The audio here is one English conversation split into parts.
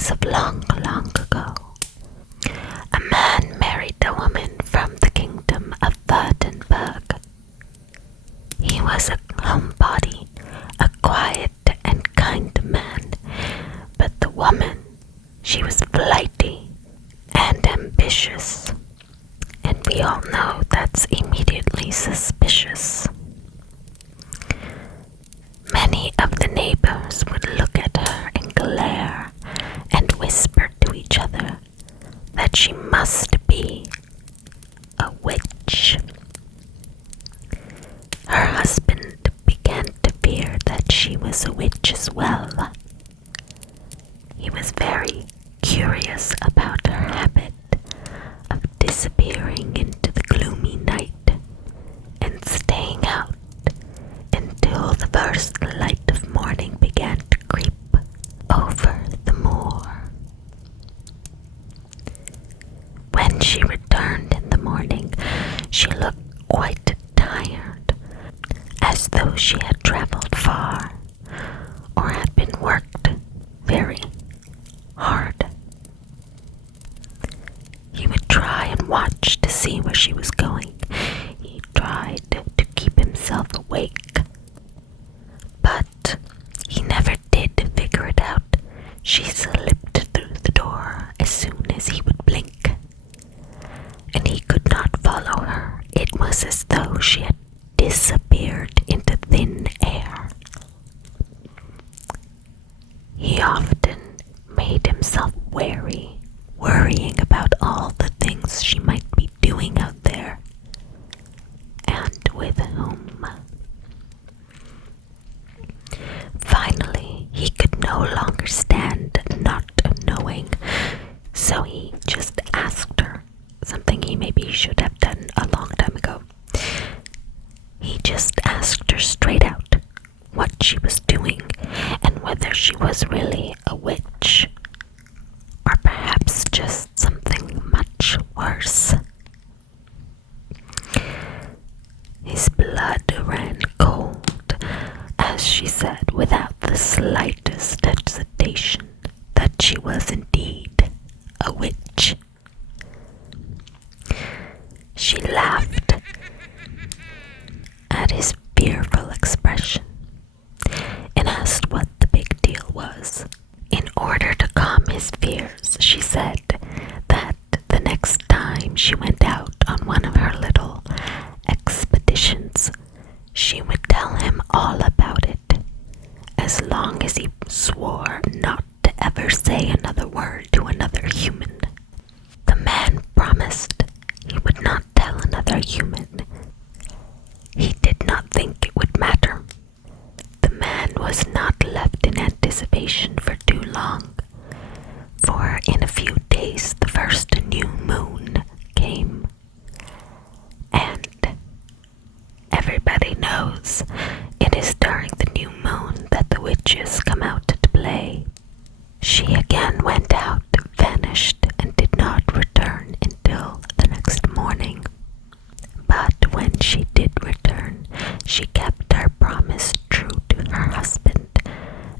days of long, long ago, a man married a woman from the kingdom of Württemberg. He was a homebody, a quiet and kind man, but the woman, she was flighty and ambitious, and we all know that's immediately suspicious. Many of the neighbors would look at her and glare and whisper to each other that she must be a witch. Her husband began to fear that she was a witch as well. He was very curious about her habit of disappearing into the gloomy night and staying out until the first light of morning began to creep over the moor. When she returned in the morning, she looked quite tired, as though she had traveled far or had been worked very hard. He would try and watch to see where she was going. He tried to keep himself awake, but he never did figure it out. She slipped through the door as soon as he would blink, and he could not follow her. It was as though she had disappeared into thin air. He often made himself wary, worrying about all the things she might be doing out there, and with whom. Finally, he could no longer stand not knowing, so he just asked her, something he maybe should have done a long time ago. He just asked her straight out what she was doing and whether she was really a witch, or perhaps just something much worse. His blood ran cold as she said, without the slightest hesitation, that she was indeed a witch. She laughed at his fearful expression and asked what the big deal was. In order to calm his fears, she said that the next time she went out on one of her little expeditions, she would tell him all about it, as long as he swore not to ever say another word to another human. The man promised he would not tell another human. He did not think it would matter. The man was not left in anticipation for too long, for in a few days the first new moon came, and everybody knows it is during the new moon that the witches come out to play. She again went out, vanished, and did not return until the next morning. But when she did return, she kept her promise true to her husband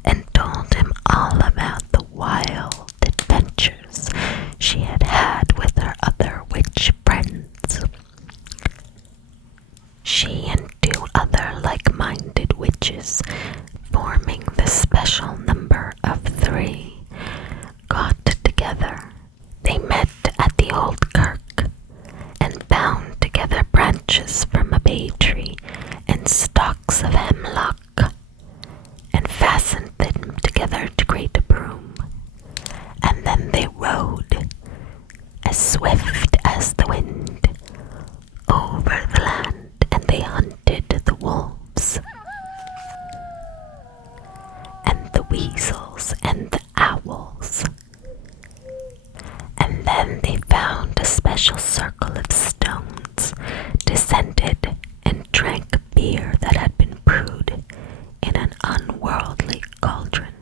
and told him all about the wild adventures she had had with her other witch friends. She and 2 other like-minded witches, forming the special number of 3, got together. They met at the old kirk and bound together branches from a bay tree and stalks of hemlock and fastened them together to create a broom. And then they rode, as swift as the wind, over the land, and they hunted the wolves and the weasels and the owls. And then they found a special circle of stones, descended and drank beer that had been brewed in an unworldly cauldron,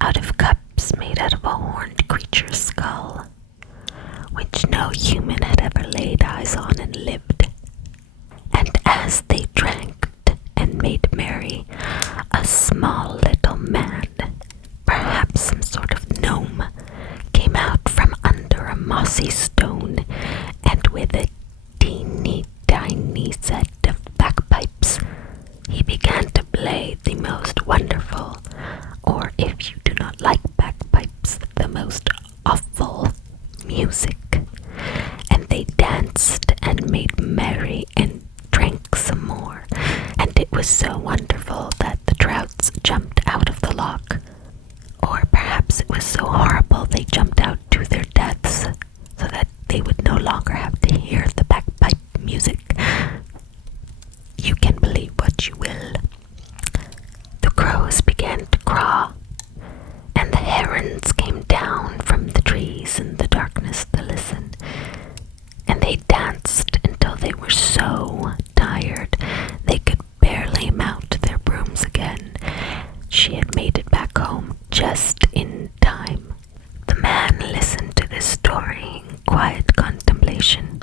out of cups made out of a horned creature's skull, which no human had ever laid eyes on and lived. And as they drank and made merry, a small little man, perhaps some sort of gnome music, and they danced and made merry and drank some more, and it was so wonderful that the trouts jumped out of the lock. Or perhaps it was so horrible they jumped out to their deaths, so that they would no longer have to hear the bagpipe music. You can believe what you will. The crows began to caw, and the herons came down from the trees in the darkness to listen, and they danced until they were so tired they could barely mount their brooms again. She had made it back home just in time. The man listened to this story in quiet contemplation.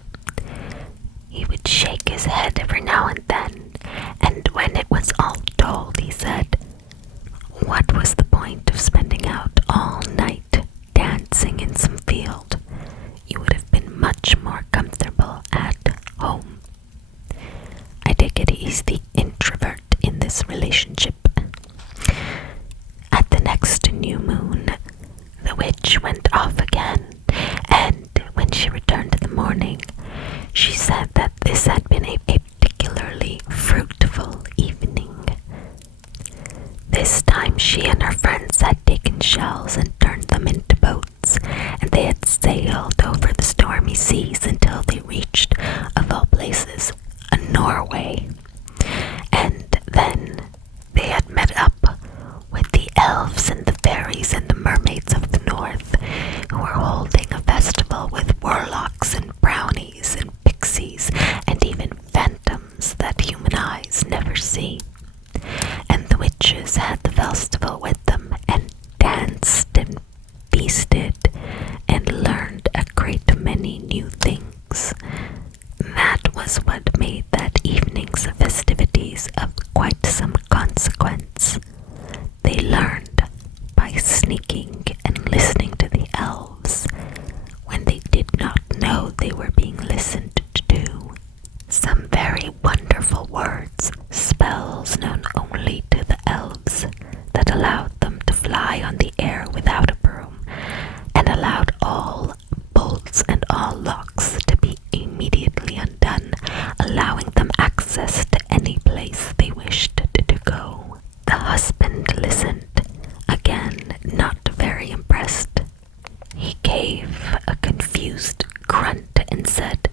He would shake his head every now and then, and when it was all told, he said, "What was the point of spending out all night dancing in some field? You would have been much more comfortable at home." I take it he's the introvert in this relationship. At the next new moon, the witch went off again, and when she returned in the morning, she said that this had been a particularly fruitful evening. This time she and her friends had taken shells and turned them into boats, and they had sailed over the stormy seas until they reached, of all places, Norway. And then they had met up with the elves and the fairies and the mermaids of the north, who were holding a festival with warlocks and brownies and pixies and even phantoms that human eyes never see. And the witches had the festival with them and danced and feasted and learned a great many new things. That was what made that evening's festivities of quite some consequence. They learned by sneaking and listening to the elves when they did not know they were being listened to. Some very wonderful words, spells known only to the elves, that allowed them to fly on the air without a broom, and allowed all bolts and all locks to be immediately undone, allowing them access to any place they wished to go. The husband listened, again not very impressed. He gave a confused grunt and said,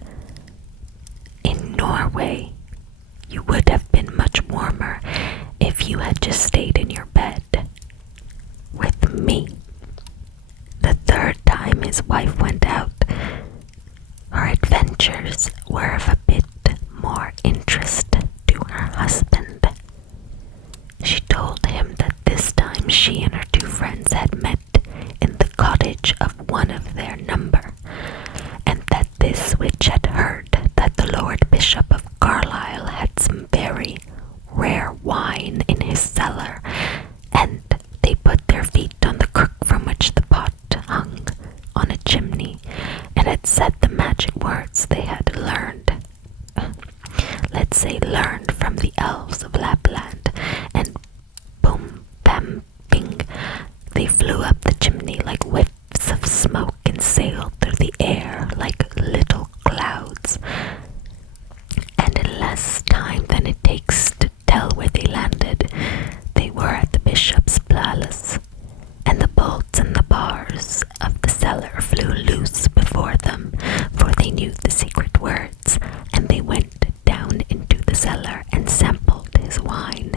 "In Norway, you would have been much warmer if you had just stayed in your bed with me." The third time his wife went out, her adventures were of a bit more interest to her husband. She told him that this time she and her two friends had met in the cottage of one of their number, and that this witch had heard that the Lord Bishop of Carlisle had some very rare wine in his cellar, and they put their feet on the crook from which the pot hung on a chimney, and had said the magic words they had learned. Let's say learned from the elves of Lapland, and boom, bam, bing, they flew up the chimney like whiffs of smoke and sailed through the air like little clouds. And in less time than it takes to tell where they landed, they were at the bishop's palace, and the bolts and the bars of the cellar flew loose before them, for they knew the secret words, and they went down into the cellar and sampled his wine,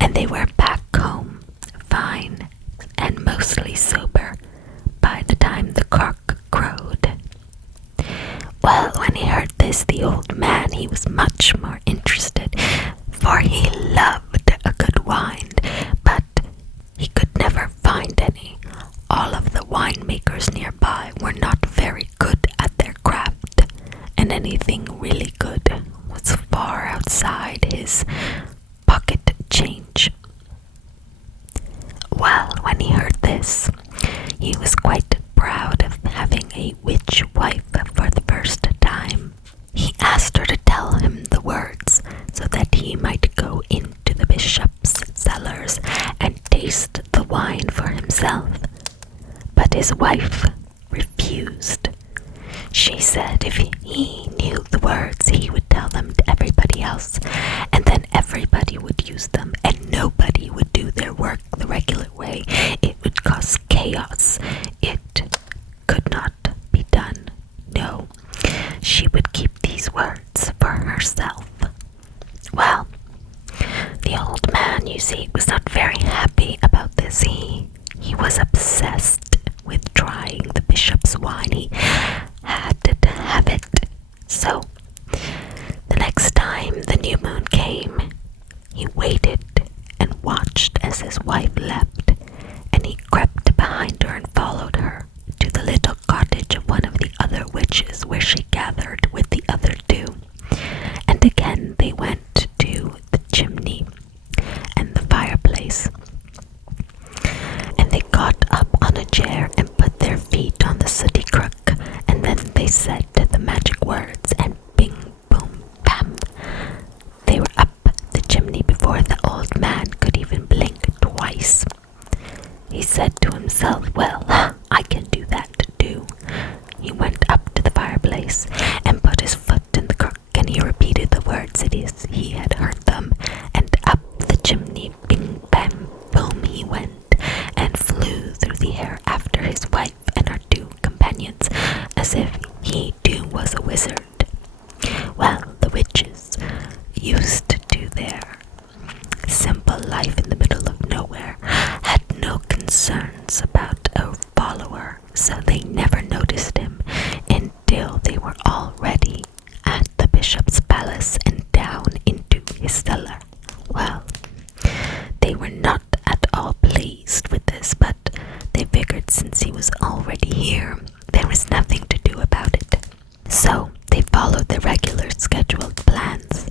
and they were back home, fine and mostly sober, by the time the cock crowed. Well, when he heard this, the old man, he was much more interested, for he loved a good wine, but he could never find any. All of the winemakers nearby were not very good at their craft, and anything really good was far outside his pocket change. Well, when he heard this, he was quite proud of having a witch wife for the first time. He asked her to tell him the words so that he might go into the bishop's cellars and taste the wine for himself. But his wife refused. said if he knew the words, he would tell them to everybody else, and then everybody would use them, and nobody would do their work the regular way. It would cause chaos. It could not be done. No, she would keep these words for herself. Well, the old man, you see, was not very happy about this. He was obsessed with trying the bishop's wine. He had to have it. So, the next time the new moon came, he waited and watched as his wife left, and he crept behind her and followed her to the little cottage of one of the other witches where she gathered with the other two. And again they went to the chimney and the fireplace, and they got up on a chair and put their feet on the sooty crook, and then they said the magic words, and bing, boom, bam, they were up the chimney before the old man could even blink twice. He said to himself, well, I can do that too. He went up to the fireplace and put his foot in the crook, and he repeated the words as he had heard them, and up the chimney, bing, bam, boom, he went, and flew through the air after his wife and her two companions, as if he too was a wizard. Well, the witches used to do their simple life in the middle of nowhere, had no concerns about a follower, so they never noticed him until they were already at the bishop's palace and down into his cellar. Well, they were not at all pleased with this, but they figured since he was already here, there was nothing to do about it. So they followed their regular scheduled plans.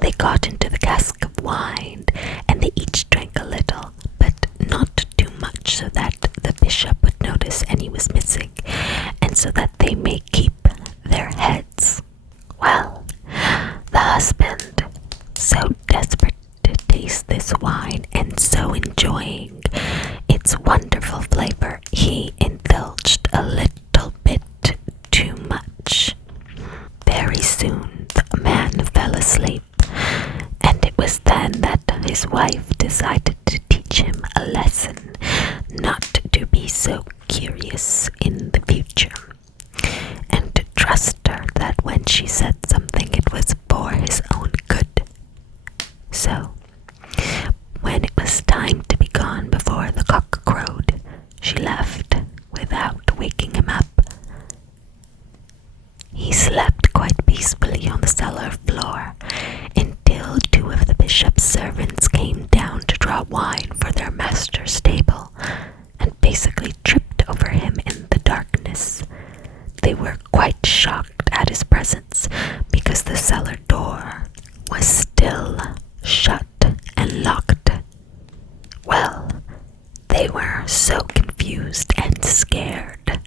They got into the cask of wine, and they each drank a little, but not too much, so that the bishop would notice any was missing, and so that they may keep their heads. Well, the husband, so desperate to taste this wine and so enjoying its wonderful flavor, he indulged a little bit too much. Very soon the man fell asleep, and it was then that his wife decided to teach him a lesson not to be so curious in the future, and to trust her that when she said something it was for his own good. So, when it was time to be gone before the cock crowed, she left without waking him up. He slept quite peacefully on the cellar floor until two of the bishop's servants came down to draw wine for their master's table and basically tripped over him in the darkness. They were quite shocked at his presence because the cellar door was still shut and locked. Well, they were so confused and scared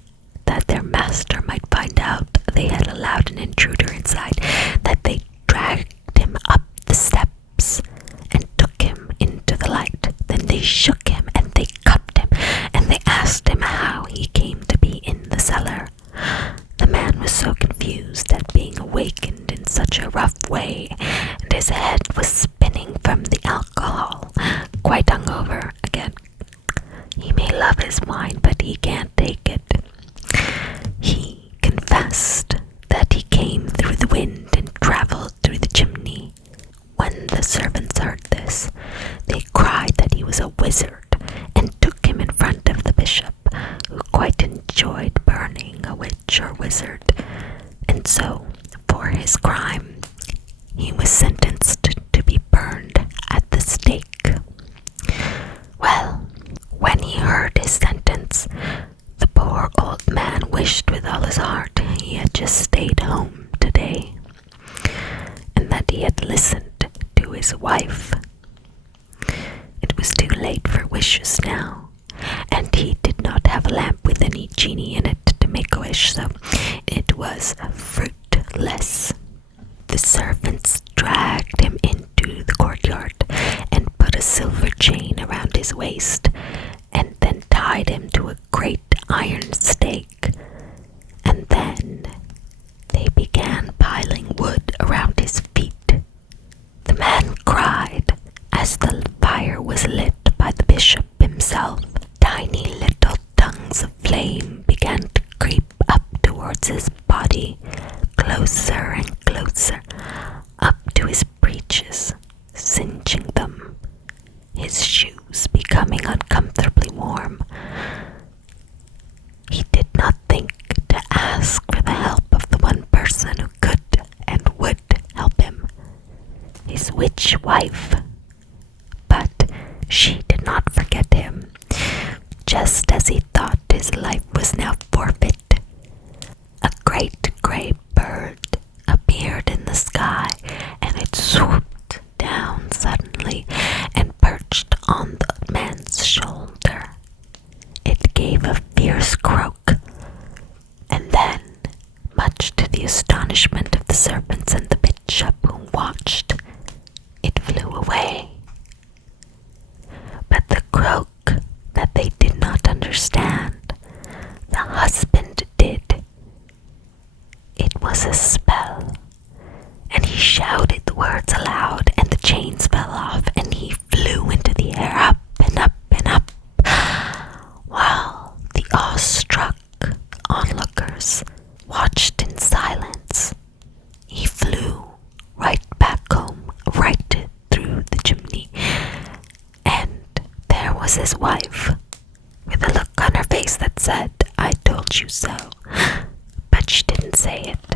that their master might find out they had allowed an intruder inside, that they dragged him up the steps and took him into the light. Then they shook him and they cuffed him, and they asked him how he came to be in the cellar. The man was so confused at being awakened in such a rough way, and his head was spinning from the alcohol, quite hungover again. He may love his wine, but he can't take it. He confessed that he came through the wind and traveled through the chimney. When the servants heard this, they cried that he was a wizard and took him in front of the bishop, who quite enjoyed burning a witch or wizard. And so, for his crime, he was sentenced to be burned at the stake. Well, when he heard his sentence, the poor old man wished with all his heart he had just stayed home today, and that he had listened to his wife. It was too late for wishes now, and he did not have a lamp with any genie in it to make a wish, so it was fruitless. The servants dragged him into the courtyard and put a silver chain around his waist, and then tied him to a great iron stake. And then began piling wood around his feet. The man cried as the fire was lit by the bishop himself. Tiny little tongues of flame began to creep up towards his body, closer and closer, up to his breeches, singeing them, his shoes becoming uncomfortably warm. He did not think to ask for the help of the one person who could and would help him, his witch wife. But she did not forget him. Just as he thought his life was now forfeit, a great gray bird appeared in the sky, and it swooped down suddenly and perched on the man's shoulder. It gave a fierce croak, and then, much to the astonishment of the servants and the bishop who watched, it flew away. But the croak that they did not understand, the husband did. It was a spell, and he shouted the words aloud, and the chains fell off, and he flew into the air, up and up and up, while the awestruck onlookers watched in silence. He flew right back home, right through the chimney, and there was his wife, with a look on her face that said, "I told you so," but she didn't say it.